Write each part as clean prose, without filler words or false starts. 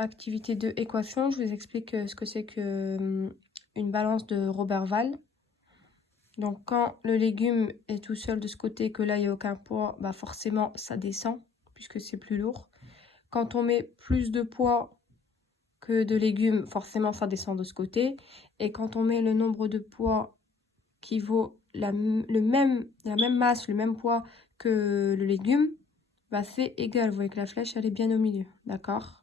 Activité 2, équation. Je vous explique ce que c'est que une balance de Roberval. Donc, quand le légume est tout seul de ce côté et que là, il n'y a aucun poids, bah forcément, ça descend puisque c'est plus lourd. Quand on met plus de poids que de légumes, forcément, ça descend de ce côté. Et quand on met le nombre de poids qui vaut la même masse, le même poids que le légume, bah c'est égal. Vous voyez que la flèche, elle est bien au milieu. D'accord?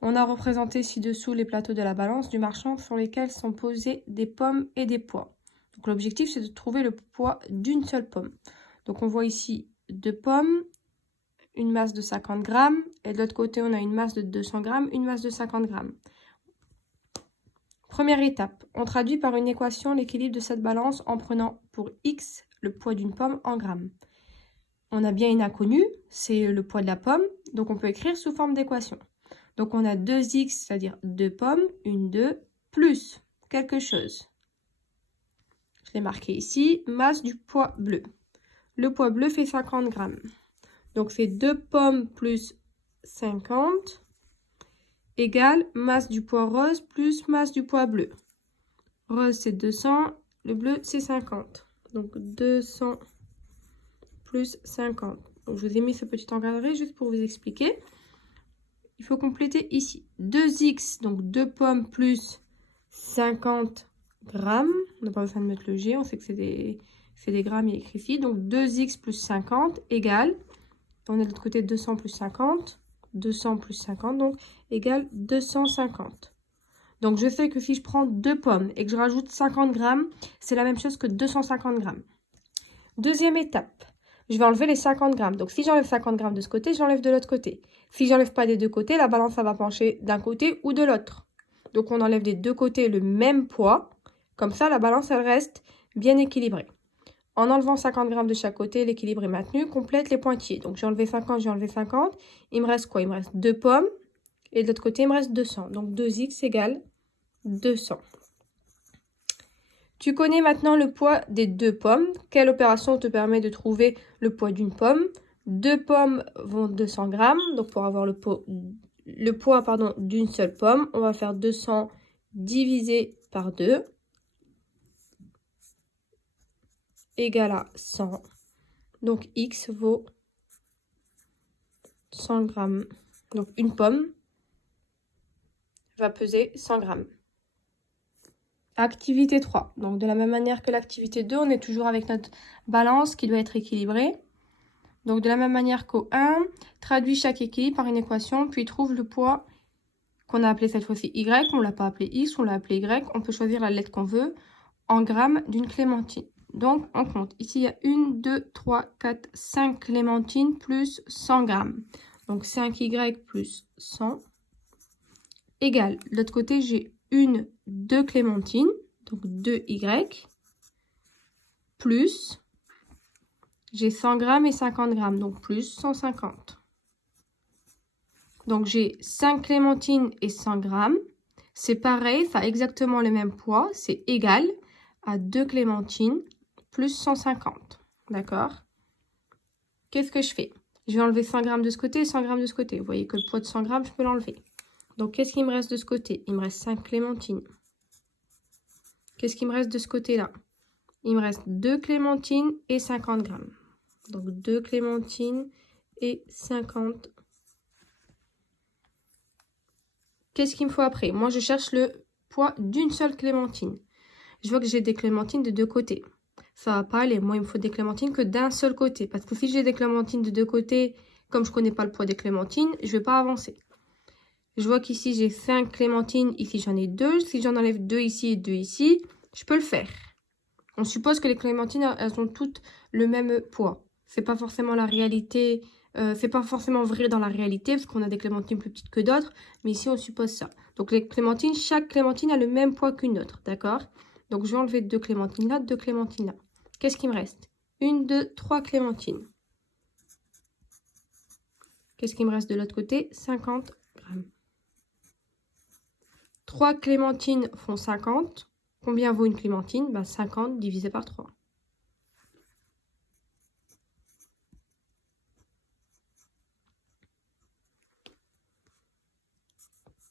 On a représenté ci-dessous les plateaux de la balance du marchand sur lesquels sont posés des pommes et des pois. Donc l'objectif, c'est de trouver le poids d'une seule pomme. Donc on voit ici 2 pommes, une masse de 50 grammes, et de l'autre côté, on a une masse de 200 grammes, une masse de 50 grammes. Première étape, on traduit par une équation l'équilibre de cette balance en prenant pour x le poids d'une pomme en grammes. On a bien une inconnue, c'est le poids de la pomme, donc on peut écrire sous forme d'équation. Donc on a 2x, c'est-à-dire 2 pommes, une 2, plus quelque chose. Je l'ai marqué ici, masse du poids bleu. Le poids bleu fait 50 grammes. Donc c'est 2 pommes plus 50 égale masse du poids rose plus masse du poids bleu. Rose c'est 200, le bleu c'est 50. Donc 200 plus 50. Donc je vous ai mis ce petit encadré juste pour vous expliquer. Il faut compléter ici. 2x, donc 2 pommes plus 50 grammes. On n'a pas besoin de mettre le G, on sait que c'est des grammes, il est écrit ici. Donc 2x plus 50 égale, on est de l'autre côté 200 plus 50. 200 plus 50, donc égale 250. Donc je sais que si je prends 2 pommes et que je rajoute 50 grammes, c'est la même chose que 250 grammes. Deuxième étape, je vais enlever les 50 grammes. Donc si j'enlève 50 grammes de ce côté, j'enlève de l'autre côté. Si j'enlève pas des deux côtés, la balance ça va pencher d'un côté ou de l'autre. Donc on enlève des deux côtés le même poids. Comme ça, la balance elle reste bien équilibrée. En enlevant 50 grammes de chaque côté, l'équilibre est maintenu. Complète les pointillés. Donc j'ai enlevé 50, j'ai enlevé 50. Il me reste quoi? Il me reste 2 pommes. Et de l'autre côté, il me reste 200. Donc 2x égale 200. Tu connais maintenant le poids des 2 pommes. Quelle opération te permet de trouver le poids d'une pomme? 2 pommes vont 200 grammes. Donc pour avoir le poids d'une seule pomme, on va faire 200 divisé par 2 égale à 100. Donc x vaut 100 grammes. Donc une pomme va peser 100 grammes. Activité 3. Donc de la même manière que l'activité 2, on est toujours avec notre balance qui doit être équilibrée. Donc de la même manière qu'au 1, traduit chaque équilibre par une équation, puis trouve le poids qu'on a appelé cette fois-ci y, on ne l'a pas appelé x, on l'a appelé y, on peut choisir la lettre qu'on veut, en grammes d'une clémentine. Donc on compte. Ici il y a 1, 2, 3, 4, 5 clémentines plus 100 grammes. Donc 5y plus 100 égale, de l'autre côté j'ai 2 clémentines, donc 2y, plus, j'ai 100 grammes et 50 grammes, donc plus 150. Donc j'ai 5 clémentines et 100 grammes. C'est pareil, ça a exactement le même poids, c'est égal à 2 clémentines plus 150. D'accord? Qu'est-ce que je fais? Je vais enlever 100 grammes de ce côté et 100 grammes de ce côté. Vous voyez que le poids de 100 grammes, je peux l'enlever. Donc qu'est-ce qu'il me reste de ce côté? Il me reste 5 clémentines. Qu'est-ce qui me reste de ce côté-là? Il me reste 2 clémentines et 50 grammes. Donc 2 clémentines et 50. Qu'est-ce qu'il me faut après? Moi, je cherche le poids d'une seule clémentine. Je vois que j'ai des clémentines de deux côtés. Ça va pas aller. Moi, il me faut des clémentines que d'un seul côté. Parce que si j'ai des clémentines de deux côtés, comme je connais pas le poids des clémentines, je vais pas avancer. Je vois qu'ici, j'ai 5 clémentines. Ici, j'en ai 2. Si j'en enlève 2 ici et 2 ici, je peux le faire. On suppose que les clémentines, elles ont toutes le même poids. C'est pas forcément la réalité, c'est pas forcément vrai dans la réalité, parce qu'on a des clémentines plus petites que d'autres, mais ici on suppose ça. Donc les clémentines, chaque clémentine a le même poids qu'une autre, d'accord? Donc je vais enlever 2 clémentines là, 2 clémentines là. Qu'est-ce qui me reste? 1, 2, 3 clémentines. Qu'est-ce qui me reste de l'autre côté? 50 grammes. 3 clémentines font 50. Combien vaut une clémentine? Ben, 50 divisé par 3.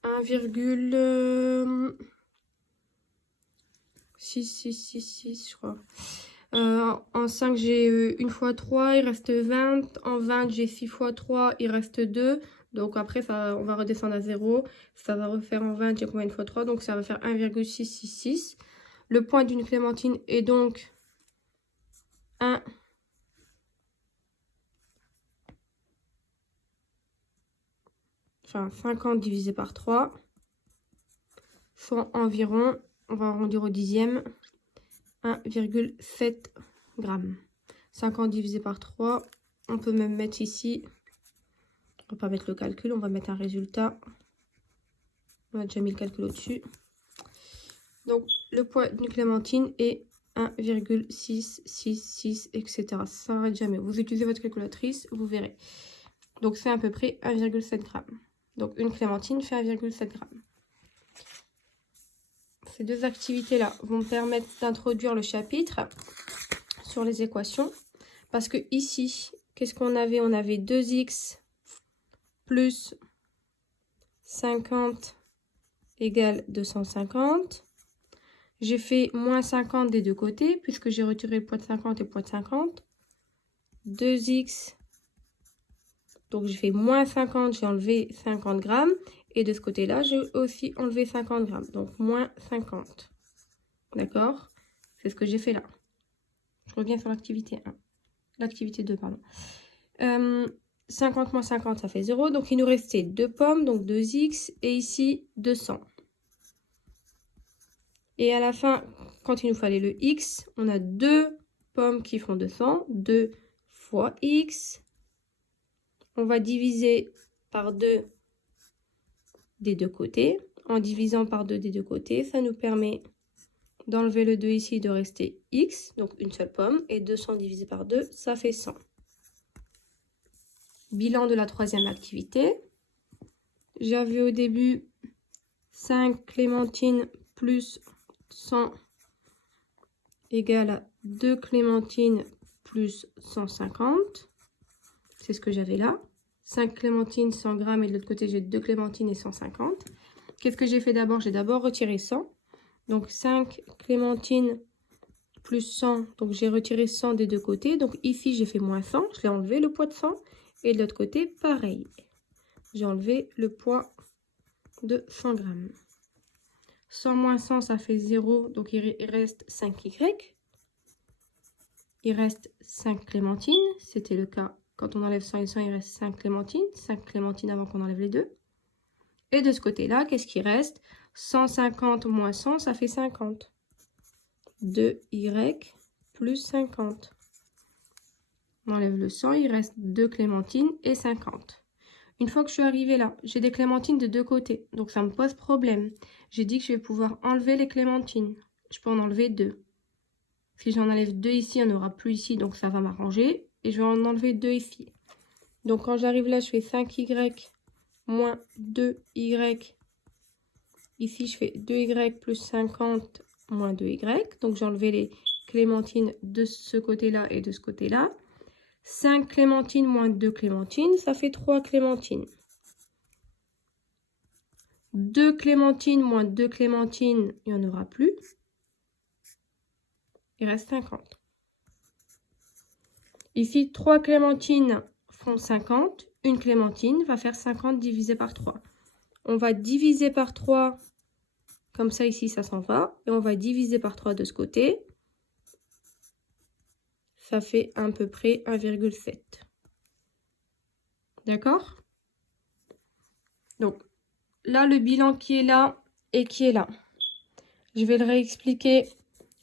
1,6666 je crois. En 5 j'ai 1 fois 3, il reste 20. En 20 j'ai 6 fois 3, il reste 2. Donc après ça, on va redescendre à 0. Ça va refaire en 20, j'ai combien de fois 3? Donc ça va faire 1,666. Le point d'une clémentine est donc 1. Enfin 50 divisé par 3. Soit environ, on va arrondir au dixième, 1,7 g. 50 divisé par 3, on peut même mettre ici, on va pas mettre le calcul, on va mettre un résultat. On a déjà mis le calcul au-dessus. Donc le poids d'une clémentine est 1,666, etc. Ça s'arrête jamais. Vous utilisez votre calculatrice, vous verrez. Donc c'est à peu près 1,7 g. Donc une clémentine fait 1,7 g. Ces deux activités-là vont me permettre d'introduire le chapitre sur les équations. Parce que ici, qu'est-ce qu'on avait? On avait 2x plus 50 égale 250. J'ai fait moins 50 des deux côtés, puisque j'ai retiré le poids de 50 et le poids de 50. 2x, donc j'ai fait moins 50, j'ai enlevé 50 grammes. Et de ce côté-là, j'ai aussi enlevé 50 grammes, donc moins 50. D'accord? C'est ce que j'ai fait là. Je reviens sur l'activité 1. L'activité 2, pardon. 50 moins 50, ça fait 0. Donc, il nous restait 2 pommes, donc 2x. Et ici, 200. Et à la fin, quand il nous fallait le x, on a 2 pommes qui font 200. 2 fois x. On va diviser par 2 des deux côtés. En divisant par 2 des deux côtés, ça nous permet d'enlever le 2 ici, de rester x, donc une seule pomme. Et 200 divisé par 2, ça fait 100. Bilan de la troisième activité. J'avais au début 5 clémentines plus 100 égale à 2 clémentines plus 150. C'est ce que j'avais là. 5 clémentines, 100 grammes, et de l'autre côté, j'ai 2 clémentines et 150. Qu'est-ce que j'ai fait d'abord? J'ai d'abord retiré 100. Donc 5 clémentines plus 100. Donc j'ai retiré 100 des deux côtés. Donc ici, j'ai fait moins 100. Je l'ai enlevé le poids de 100. Et de l'autre côté, pareil. J'ai enlevé le poids de 100 grammes. 100 moins 100, ça fait 0. Donc il reste 5y. Il reste 5 clémentines. C'était le cas. Quand on enlève 100 et 100, il reste 5 clémentines. 5 clémentines avant qu'on enlève les deux. Et de ce côté-là, qu'est-ce qui reste? 150 moins 100, ça fait 50. 2y plus 50. On enlève le 100, il reste 2 clémentines et 50. Une fois que je suis arrivée là, j'ai des clémentines de deux côtés. Donc ça me pose problème. J'ai dit que je vais pouvoir enlever les clémentines. Je peux en enlever 2. Si j'en enlève 2 ici, il n'y en aura plus ici. Donc ça va m'arranger. Et je vais en enlever 2 ici. Donc quand j'arrive là, je fais 5y moins 2y. Ici, je fais 2y plus 50 moins 2y. Donc j'ai enlevé les clémentines de ce côté-là et de ce côté-là. 5 clémentines moins 2 clémentines, ça fait 3 clémentines. 2 clémentines moins 2 clémentines, il n'y en aura plus. Il reste 50. Ici, 3 clémentines font 50. Une clémentine va faire 50 divisé par 3. On va diviser par 3. Comme ça, ici, ça s'en va. Et on va diviser par 3 de ce côté. Ça fait à peu près 1,7. D'accord? Donc, là, le bilan qui est là et qui est là. Je vais le réexpliquer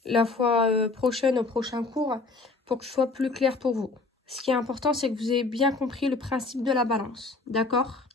la fois prochaine, au prochain cours, pour que ce soit plus clair pour vous. Ce qui est important, c'est que vous ayez bien compris le principe de la balance. D'accord?